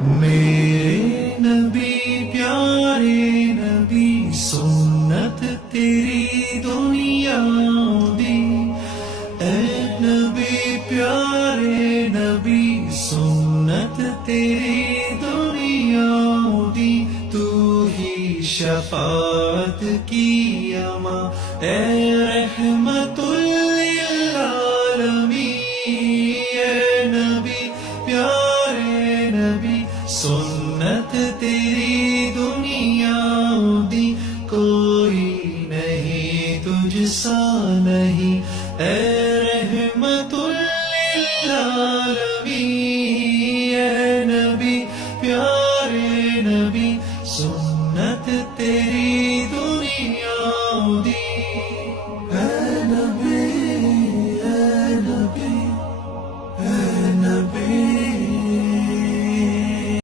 میرے نبی پیارے نبی سنت تیری دنیا دی، اے نبی پیارے نبی سنت تیری دنیا دی، تو ہی شفاعت کی اما اے رحمت للعالمین، اے نبی پیارے نبی سنت